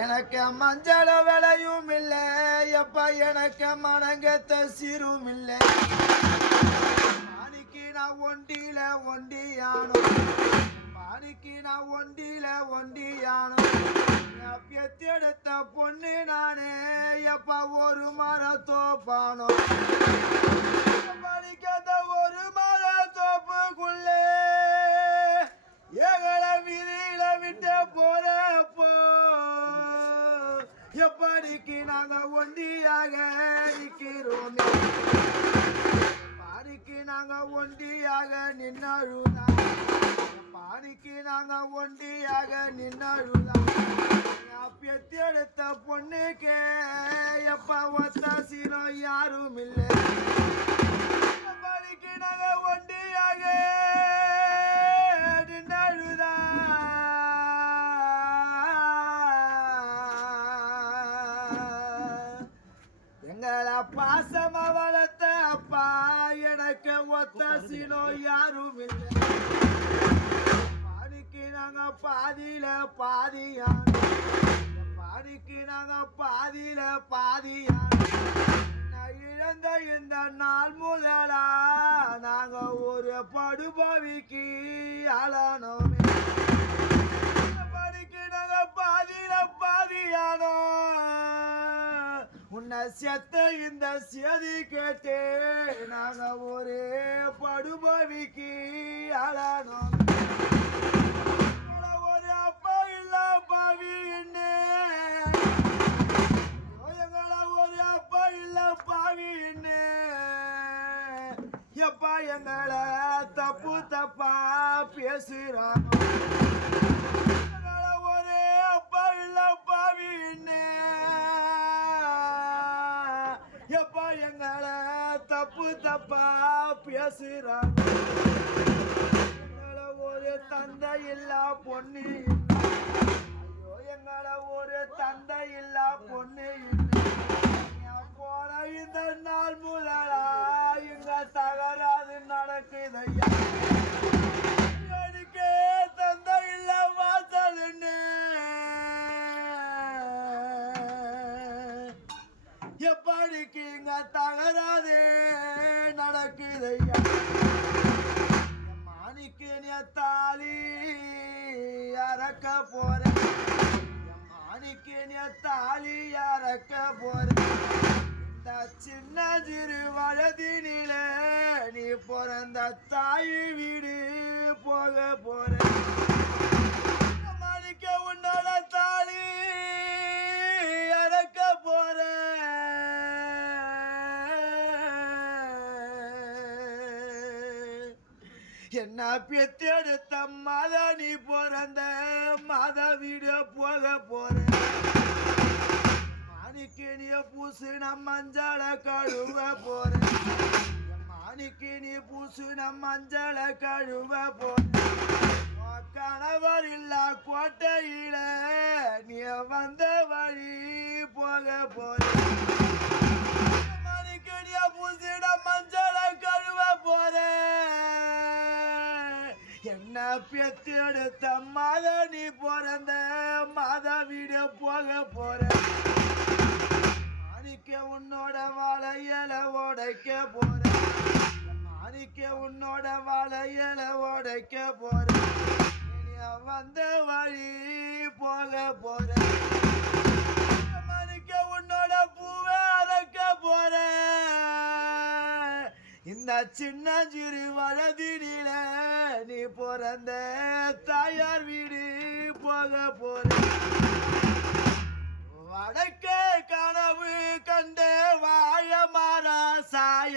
எனக்கு மஞ்சள் விலையும் இல்லை. எப்ப எனக்கு மணங்கத்த சீரும் இல்லை. மாணிக்கு நான் ஒண்டியில ஒண்டியானோ? மாணிக்கு நான் ஒண்டியில ஒண்டியானோ? பெத்தெடுத்த பொண்ணு நானே. எப்ப ஒரு மர தோப்பானோ படிக்காத ஒரு மர எப்படிக்கு நாங்க ஒண்டியாக நிக்கிறோமே பாடிக்கு நாங்க ஒண்டியாக நின்னழுதா? பாடிக்கு நாங்க ஒண்டியாக நின்னழுதா? பெத்தெடுத்த பொண்ணுக்கே எப்ப ஒத்த சீனோ யாரும் இல்லை எனக்கு ஒத்த சீனோ யாரும் இல்லை பாடிக்கு நாங்க பாதியில பாதியான பாடிக்கு நாங்க பாதியில பாதியான நான் இழந்த இந்த நாள் முதலா நாங்க ஒரு படுபவிக்கு ஆளானோமே. படிக்கு நாங்க பாதியில பாதியானோ உன்னை செத்த இந்த செய்தி கேட்டு நாங்க ஒரே படுபவிக்கு ஆளானோம் ஒரு அப்பா இல்ல பவி எங்களை ஒரு அப்பா இல்ல பவி எப்பா எங்களை தப்பு தப்பா பேசுறாங்க எங்களை தப்பு தப்பா பேசுறாங்க எங்கள ஒரு தந்தை இல்லா. பொண்ணு ஐயோ எங்கள ஒரு தந்தை இல்லா. பொண்ணு என் போன இந்த நாள் முதலா இங்க தகராது நடக்குதையா எப்படிக்கு இங்க தகராது நடக்குதையா? மாணிக்கு நீ தாலி அறக்க போற. மாணிக்கு நீ தாலி அறக்க போற. இந்த சின்ன சிறு வயதினில நீ பிறந்த தாய் வீடு போக போறேன் என்ன பெத்தெடுத்த மத நீ பிறந்த மத வீடு போக போறேன் மாணிக்கினிய நம் மஞ்சள கழுவ போறேன் மாணிக்கினி நம் மஞ்சள கழுவ போற. கணவர் இல்லா கோட்டையில நீ வந்த வழி போக போற. என்ன பெத்தெடுத்த மாத நீ பிறந்த மாத வீடு போக போற. மாணிக்க உன்னோட வாழையில உடைக்க போற. மாணிக்க உன்னோட வாழையில உடைக்க போற. வந்த வழி போக போற. மாணிக்க உன்னோட பூவை அரைக்க போற. இந்த சின்ன சிறு வலதினில நீ பிறந்த தாயார் வீடு போக போற. வடக்கே கனவு கண்டு வாழ மாற சாய